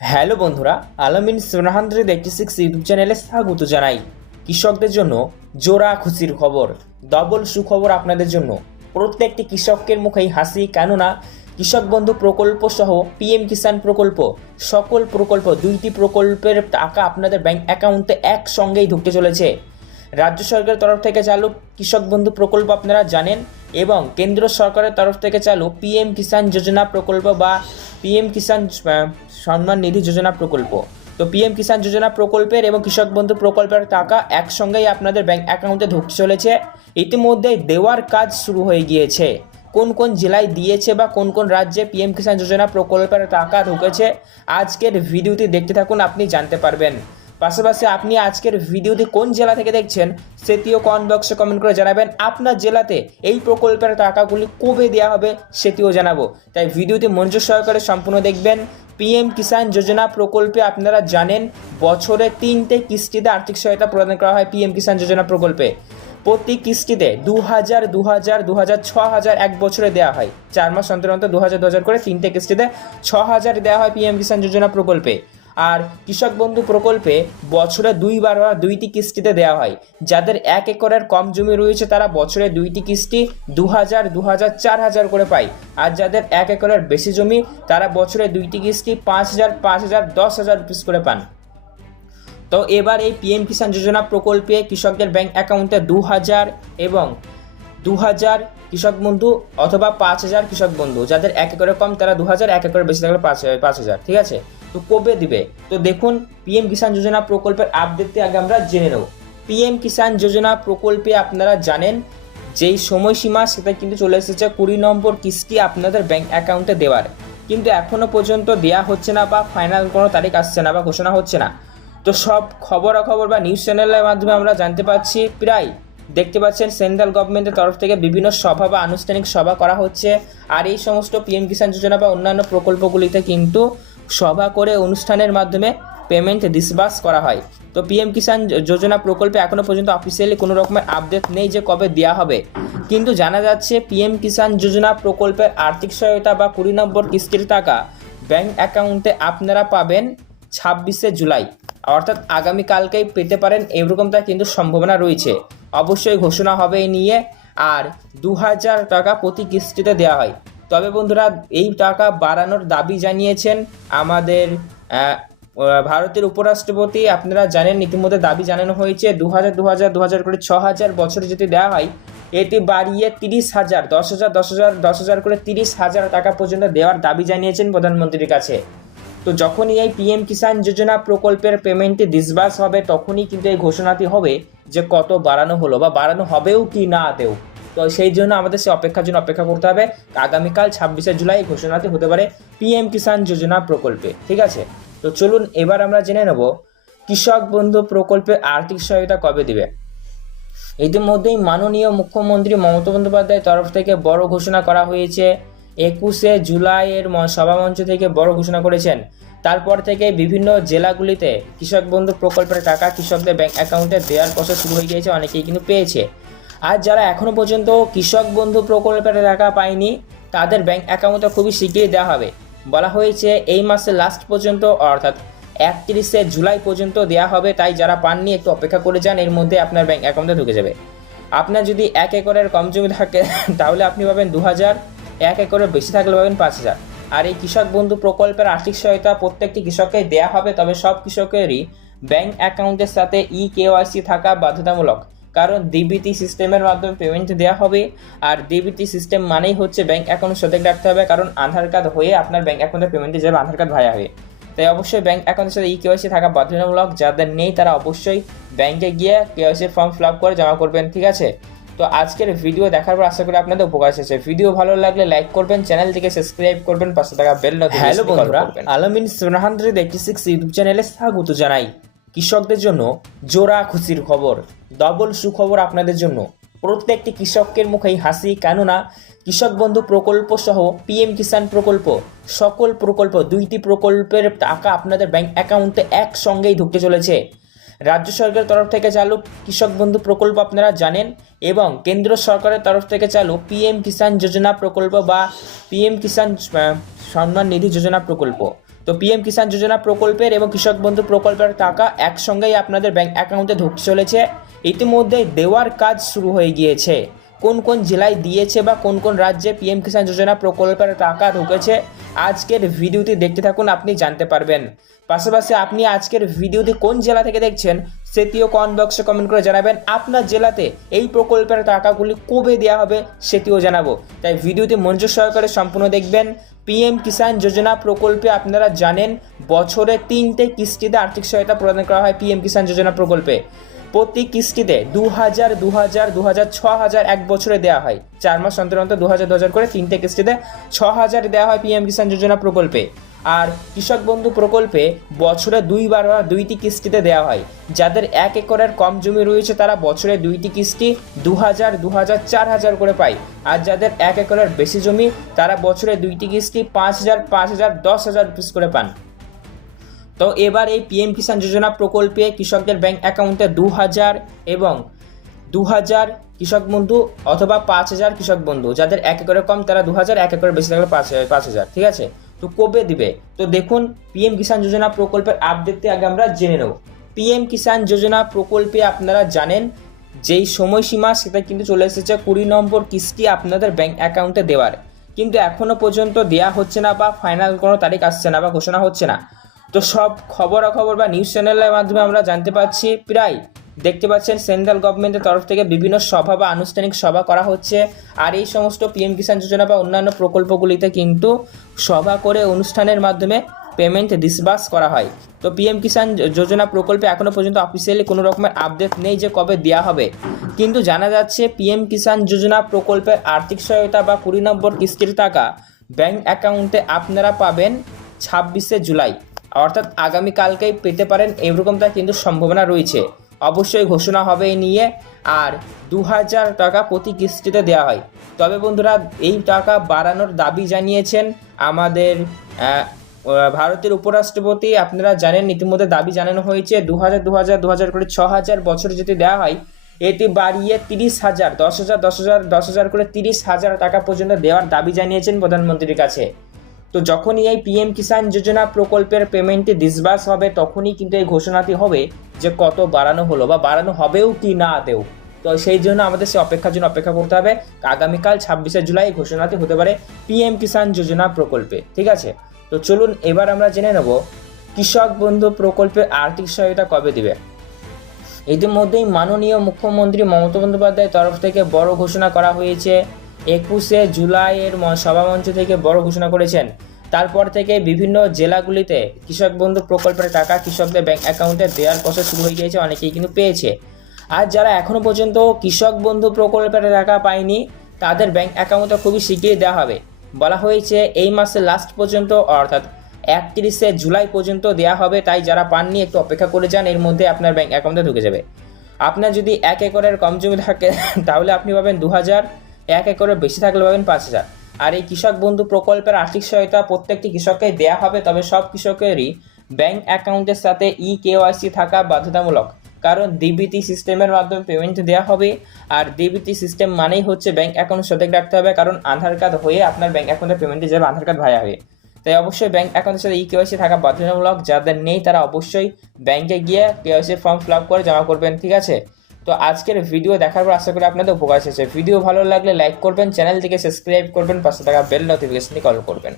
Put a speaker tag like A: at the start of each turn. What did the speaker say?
A: Hello বন্ধুরা, Alamin seven hundred eighty six YouTube চ্যানেলে স্বাগত জানাই। কৃষকদের জন্য জোড়া খুশির খবর। ডবল সুখবর আপনাদের জন্য। প্রত্যেকটি কৃষকের মুখেই হাসি, কেননা কৃষক বন্ধু প্রকল্প সহ পিএম কিষাণ প্রকল্প, সকল প্রকল্প, দুইটি প্রকল্পের টাকা আপনাদের ব্যাংক অ্যাকাউন্টে একসঙ্গেই ঢুকতে চলেছে। রাজ্য সরকারের তরফ থেকে চালু কৃষক বন্ধু প্রকল্প আপনারা জানেন এবং কেন্দ্র সরকারের তরফ থেকে চালু পিএম কিষাণ যোজনা প্রকল্প বা পিএম কিষাণ সম্মান নিধি যোজনা প্রকল্প। তো পিএম কিষাণ যোজনা প্রকল্পের এবং কৃষক বন্ধু প্রকল্পের টাকা একসঙ্গেই আপনাদের ব্যাংক অ্যাকাউন্টে ঢুকতে চলেছে। ইতিমধ্যেই দেওয়ার কাজ শুরু হয়ে গিয়েছে। কোন কোন জেলায় দিয়েছে বা কোন কোন রাজ্যে পিএম কিষাণ যোজনা প্রকল্পের টাকা ঢুকেছে, আজকের ভিডিওটি দেখতে থাকুন, আপনি জানতে পারবেন। পাশাপাশি আপনি আজকের ভিডিওটি কোন জেলা থেকে দেখছেন, সেটিও কমেন্ট বক্সে কমেন্ট করে জানাবেন। আপনার জেলাতে এই প্রকল্পের টাকাগুলি কবে দেওয়া হবে সেটিও জানাব। তাই ভিডিওটি মনোযোগ সহকারে সম্পূর্ণ দেখবেন। পিএম কিষাণ যোজনা প্রকল্পে আপনারা জানেন, বছরে তিনটে কিস্তিতে আর্থিক সহায়তা প্রদান করা হয় পিএম কিষাণ যোজনা প্রকল্পে। প্রতি কিস্তিতে দু হাজার দু হাজার দু হাজার ছ হাজার এক বছরে দেওয়া হয়। চার মাস অন্তর অন্তর দু হাজার দু হাজার করে তিনটে কিস্তিতে ছ হাজার দেওয়া হয় পিএম কিষাণ যোজনা প্রকল্পে। আর কৃষক বন্ধু প্রকল্পে বছরে দুইবার বা দুইটি কিস্তিতে দেওয়া হয়। যাদের এক একরের কম জমি রয়েছে, তারা বছরে দুইটি কিস্তি দু হাজার দু হাজার চার হাজার করে পায়। আর যাদের এক একরের বেশি জমি, তারা বছরে দুইটি কিস্তি পাঁচ হাজার পাঁচ হাজার দশ হাজার রুপিস করে পান। তো এবার এই পিএম কিষাণ যোজনা প্রকল্পে কৃষকদের ব্যাংক অ্যাকাউন্টে দু হাজার এবং দু হাজার কৃষক বন্ধু অথবা পাঁচ হাজার কৃষক বন্ধু, যাদের এক একরে কম, তারা দু হাজার এক একরে বেশি থাকলে পাঁচ পাঁচ হাজার, ঠিক আছে? তো কবে দিবে? তো দেখুন পিএম কিষাণ যোজনা প্রকল্পের আপডেটটি আগে আমরা জেনে নেব। পিএম কিষাণ যোজনা প্রকল্পে আপনারা জানেন, যেই সময়সীমা সেটা কিন্তু চলে এসেছে কুড়ি নম্বর কিস্তি আপনাদের ব্যাংক অ্যাকাউন্টে দেওয়ার। কিন্তু এখনও পর্যন্ত দেয়া হচ্ছে না বা ফাইনাল কোনো তারিখ আসছে না বা ঘোষণা হচ্ছে না। তো সব খবরাখবর বা নিউজ চ্যানেলের মাধ্যমে আমরা জানতে পারছি, প্রায় দেখতে পাচ্ছেন, সেন্ট্রাল গভর্নমেন্টের তরফ থেকে বিভিন্ন সভা বা আনুষ্ঠানিক সভা করা হচ্ছে। আর এই সমস্ত পিএম কিষাণ যোজনা বা অন্যান্য প্রকল্পগুলিতে কিন্তু সভা করে অনুষ্ঠানের মাধ্যমে পেমেন্ট ডিসবার্স করা হয়। তো পিএম কিষাণ যোজনা প্রকল্পে এখনও পর্যন্ত অফিসিয়ালি কোনো রকমের আপডেট নেই যে কবে দেওয়া হবে। কিন্তু জানা যাচ্ছে, পিএম কিষাণ যোজনা প্রকল্পের আর্থিক সহায়তা বা কুড়ি নম্বর কিস্তির টাকা ব্যাংক অ্যাকাউন্টে আপনারা পাবেন ছাব্বিশে জুলাই। অর্থাৎ আগামীকালকেই পেতে পারেন এরকমটা কিন্তু সম্ভাবনা রয়েছে। অবশ্যই ঘোষণা হবে এই নিয়ে, আর দু হাজার টাকা প্রতি কিস্তিতে দেওয়া হয়। তবে বন্ধুরা, এই টাকা বাড়ানোর দাবি জানিয়েছেন আমাদের ভারতের উপরাষ্ট্রপতি। আপনারা জানেন, ইতিমধ্যে দাবি জানানো হয়েছে দু হাজার দু হাজার দু হাজার করে ছ হাজার বছরে যদি দেওয়া হয় এটি বাড়িয়ে তিরিশ হাজার দশ হাজার দশ হাজার দশ হাজার করে তিরিশ হাজার টাকা পর্যন্ত দেওয়ার দাবি জানিয়েছেন প্রধানমন্ত্রীর কাছে। তো যখনই এই পিএম কিষাণ যোজনা প্রকল্পের পেমেন্টটি ডিসবার্স হবে, তখনই কিন্তু এই ঘোষণাটি হবে যে কত বাড়ানো হলো বা বাড়ানো হবেও কি না আদেও তো সেই জন্য আমাদের সে অপেক্ষার জন্য অপেক্ষা করতে হবে। আগামীকাল ছাব্বিশে জুলাই ঘোষণাটি হতে পারে পিএম কিষাণ যোজনা প্রকল্পে, ঠিক আছে? তো চলুন এবার আমরা জেনে নেব কৃষক বন্ধু প্রকল্পে আর্থিক সহায়তা কবে দিবে। ইতিমধ্যেই মাননীয় মুখ্যমন্ত্রী মমতা বন্দ্যোপাধ্যায়ের তরফ থেকে বড় ঘোষণা করা হয়েছে। একুশে জুলাইয়ের সভামঞ্চ থেকে বড় ঘোষণা করেছেন। তারপর থেকে বিভিন্ন জেলাগুলিতে কৃষক বন্ধু প্রকল্পের টাকা কৃষকদের ব্যাংক অ্যাকাউন্টে দেওয়ার প্রসেস শুরু হয়ে গিয়েছে, অনেকেই কিন্তু পেয়েছে। আর যারা এখনও পর্যন্ত কৃষক বন্ধু প্রকল্পের টাকা পায়নি, তাদের ব্যাংক অ্যাকাউন্টে খুবই শীঘ্রই দেওয়া হবে। বলা হয়েছে, এই মাসের লাস্ট পর্যন্ত, অর্থাৎ একত্রিশে জুলাই পর্যন্ত দেওয়া হবে, তাই যারা পাননি, একটু অপেক্ষা করে যান, এর মধ্যে আপনার ব্যাংক অ্যাকাউন্টে ঢুকে যাবে। আপনার যদি এক একরের কম জমি থাকে, তাহলে আপনি পাবেন দু হাজার এক একরের বেশি থাকলে পাবেন পাঁচ হাজার। আর এই কৃষক বন্ধু প্রকল্পের আর্থিক সহায়তা প্রত্যেকটি কৃষককে দেওয়া হবে, তবে সব কৃষকেরই ব্যাংক অ্যাকাউন্টের সাথে ই কেওয়াইসি থাকা বাধ্যতামূলক। কারণ ডিবিটি সিস্টেমের মাধ্যমে পেমেন্ট দেওয়া হবে, আর ডিবিটি সিস্টেম মানেই হচ্ছে ব্যাংক অ্যাকাউন্ট সঠিক রাখতে হবে, কারণ আধার কার্ড হয়ে আপনার ব্যাংক অ্যাকাউন্টে পেমেন্টে যাবে, আধার কার্ড ভায়া হয়ে। তাই অবশ্যই ব্যাংক অ্যাকাউন্টের সাথে ই কেওয়াইসি থাকা বাধ্যতামূলক। যাদের নেই তারা অবশ্যই ব্যাংকে গিয়ে কেওয়াইসি ফর্ম ফিল আপ করে জমা করবেন, ঠিক আছে? তো আজকের ভিডিও দেখার পর আশা করি আপনাদের উপকার এসেছে। ভিডিও ভালো লাগলে লাইক করবেন চ্যানেলটিকে সাবস্ক্রাইব করবেন পাশে থাকা বেল হ্যালো বন্ধুরা আলামিন সেভেন এইটি সিক্স ইউটিউব চ্যানেলে স্বাগত জানাই কৃষকদের জন্য জোড়া খুশির খবর। ডবল সুখবর আপনাদের জন্য। প্রত্যেকটি কৃষকের মুখেই হাসি কেননা কৃষক বন্ধু প্রকল্প সহ পিএম কিষাণ প্রকল্প সকল প্রকল্প দুইটি প্রকল্পের টাকা আপনাদের ব্যাংক অ্যাকাউন্টে একসঙ্গেই ঢুকতে চলেছে। রাজ্য সরকারের তরফ থেকে চালু কৃষক বন্ধু প্রকল্প আপনারা জানেন এবং কেন্দ্র সরকারের তরফ থেকে চালু পিএম কিষাণ যোজনা প্রকল্প বা পিএম কিষাণ সম্মান নিধি যোজনা প্রকল্প। তো পিএম কিষাণ যোজনা প্রকল্পের এবং কৃষক বন্ধু প্রকল্পের টাকা একসঙ্গেই আপনাদের ব্যাংক অ্যাকাউন্টে ঢুকতে চলেছে। ইতিমধ্যে দেওয়ার কাজ শুরু হয়ে গিয়েছে। কোন কোন জেলায় দিয়েছে বা কোন কোন রাজ্যে পিএম কিষাণ যোজনা প্রকল্পের টাকা ঢুকেছে, আজকের ভিডিওটি দেখতে থাকুন, আপনি জানতে পারবেন। পাশাপাশি আপনি আজকের ভিডিওটি কোন জেলা থেকে দেখছেন, সেটিও কমেন্ট বক্সে কমেন্ট করে জানাবেন, আপনার জেলাতে এই প্রকল্পের টাকাগুলি কবে দেওয়া হবে সেটিও জানাব। তাই ভিডিওটি মনোযোগ সহকারে সম্পূর্ণ দেখবেন। পিএম কিষাণ যোজনা প্রকল্পে আপনারা জানেন, বছরে তিনটে কিস্তিতে আর্থিক সহায়তা প্রদান করা হয় পিএম কিষাণ যোজনা প্রকল্পে। প্রতি কিস্তিতে দু হাজার দু হাজার দু হাজার ছ হাজার এক বছরে দেওয়া হয়। চার মাস অন্তর অন্তর দু হাজার দু হাজার করে তিনটে কিস্তিতে ছ হাজার দেওয়া হয় পিএম কিষাণ যোজনা প্রকল্পে। আর কৃষক বন্ধু প্রকল্পে বছরে দুইবার বা দুইটি কিস্তিতে দেওয়া হয়। যাদের এক একরের কম জমি রয়েছে, তারা বছরে দুইটি কিস্তি দু হাজার দু হাজার চার হাজার করে পায়। আর যাদের এক একরের বেশি জমি, তারা বছরে দুইটি কিস্তি পাঁচ হাজার পাঁচ হাজার দশ হাজার রুপিস করে পান। তো এবার এই পিএম কিষাণ যোজনা প্রকল্পে কৃষকদের ব্যাংক অ্যাকাউন্টে দু হাজার এবং দু হাজার কৃষক বন্ধু অথবা পাঁচ হাজার কৃষক বন্ধু, যাদের এক একরে কম তারা দু হাজার এক একরে বেশি থাকলে পাঁচ হাজার পাঁচ হাজার ঠিক আছে? তো কবে দিবে? তো দেখুন পিএম কিষাণ যোজনা প্রকল্পের আপডেটটি আগে আমরা জেনে নেব। পিএম কিষাণ যোজনা প্রকল্পে আপনারা জানেন, যেই সময়সীমা সেটা কিন্তু চলে এসেছে কুড়ি নম্বর কিস্তি আপনাদের ব্যাংক অ্যাকাউন্টে দেওয়ার। কিন্তু এখনও পর্যন্ত দেওয়া হচ্ছে না বা ফাইনাল কোনো তারিখ আসছে না বা ঘোষণা হচ্ছে না। তো সব খবরাখবর বা নিউজ চ্যানেলের মাধ্যমে আমরা জানতে পারছি। প্রায় দেখতে পাচ্ছেন সেন্ট্রাল গভর্নমেন্টের তরফ থেকে বিভিন্ন সভা বা আনুষ্ঠানিক সভা করা হচ্ছে। আর এই সমস্ত পিএম কিষাণ যোজনা বা অন্যান্য প্রকল্পগুলিতে কিন্তু সভা করে অনুষ্ঠানের মাধ্যমে পেমেন্ট ডিসবার্স করা হয়। তো পিএম কিষাণ যোজনা প্রকল্পে এখনও পর্যন্ত অফিসিয়ালি কোনো রকমের আপডেট নেই যে কবে দেওয়া হবে। কিন্তু জানা যাচ্ছে পিএম কিষাণ যোজনা প্রকল্পের আর্থিক সহায়তা বা কুড়ি নম্বর কিস্তির টাকা ব্যাংক অ্যাকাউন্টে আপনারা পাবেন ছাব্বিশে জুলাই। অর্থাৎ আগামীকালকেই পেতে পারেন এরকমটা কিন্তু সম্ভাবনা রয়েছে। অবশ্যই ঘোষণা হবে এই নিয়ে, আর দু হাজার টাকা প্রতি কিস্তিতে দেওয়া হয়। তবে বন্ধুরা, এই টাকা বাড়ানোর দাবি জানিয়েছেন আমাদের ভারতের উপরাষ্ট্রপতি। আপনারা জানেন, ইতিমধ্যে দাবি জানানো হয়েছে দু হাজার দু হাজার দু হাজার করে ছ হাজার বছর যদি দেওয়া হয় এটি বাড়িয়ে তিরিশ হাজার দশ হাজার দশ হাজার দশ হাজার করে তিরিশ হাজার টাকা পর্যন্ত দেওয়ার দাবি জানিয়েছেন প্রধানমন্ত্রীর কাছে। তো যখনই এই পিএম কিষাণ যোজনা প্রকল্পের পেমেন্টটি ডিসবার্স হবে, তখনই কিন্তু এই ঘোষণাটি হবে যে কত বাড়ানো হলো বা বাড়ানো হবেও কি না দেও। তো সেই জন্য আমাদের সে অপেক্ষার জন্য অপেক্ষা করতে হবে। আগামীকাল ছাব্বিশে জুলাই ঘোষণাটি হতে পারে পিএম কিষাণ যোজনা প্রকল্পে, ঠিক আছে? তো চলুন এবার আমরা জেনে নেব কৃষক বন্ধু প্রকল্পের আর্থিক সহায়তা কবে দিবে। ইতিমধ্যেই মাননীয় মুখ্যমন্ত্রী মমতা বন্দ্যোপাধ্যায়ের তরফ থেকে বড় ঘোষণা করা হয়েছে। একুশে জুলাইয়ের সভামঞ্চ থেকে বড় ঘোষণা করেছেন। তারপর থেকে বিভিন্ন জেলাগুলিতে কৃষক বন্ধু প্রকল্পের টাকা কৃষকদের ব্যাংক অ্যাকাউন্টে দেওয়ার প্রসেস শুরু হয়ে গিয়েছে, অনেকেই কিন্তু পেয়েছে। আর যারা এখনও পর্যন্ত কৃষক বন্ধু প্রকল্পের টাকা পায়নি, তাদের ব্যাংক অ্যাকাউন্টে খুবই শিগগিরই দেওয়া হবে। বলা হয়েছে, এই মাসের লাস্ট পর্যন্ত, অর্থাৎ একত্রিশে জুলাই পর্যন্ত দেওয়া হবে, তাই যারা পাননি, একটু অপেক্ষা করে যান, এর মধ্যে আপনার ব্যাংক অ্যাকাউন্টে ঢুকে যাবে। আপনার যদি এক একরের কম জমি থাকে, তাহলে আপনি পাবেন দু হাজার এক একরের বেশি থাকলে পাবেন পাঁচ হাজার। আর এই কৃষক বন্ধু প্রকল্পের আর্থিক সহায়তা প্রত্যেকটি কৃষককে দেওয়া হবে, তবে সব কৃষকেরই ব্যাংক অ্যাকাউন্টের সাথে ই কেওয়াইসি থাকা বাধ্যতামূলক। কারণ ডিবিটি সিস্টেমের মাধ্যমে পেমেন্ট দেওয়া হবে, আর ডিবিটি সিস্টেম মানেই হচ্ছে ব্যাংক অ্যাকাউন্ট সঠিক রাখতে হবে, কারণ আধার কার্ড হয়ে আপনার ব্যাংক অ্যাকাউন্টে পেমেন্টে যাবে, আধার কার্ড ভায়া হয়ে। তাই অবশ্যই ব্যাংক অ্যাকাউন্টের সাথে ই কেওয়াইসি থাকা বাধ্যতামূলক, যাদের নেই তারা অবশ্যই ব্যাংকে গিয়ে কেওয়াইসি ফর্ম ফিল আপ করে জমা করবেন, ঠিক আছে? তো আজকের ভিডিও দেখার পর আশা করি আপনাদের উপকার এসেছে ভিডিও ভালো লাগলে লাইক করবেন চ্যানেলটিকে সাবস্ক্রাইব করবেন, পাশে থাকা বেল নোটিফিকেশনটি কল করবেন।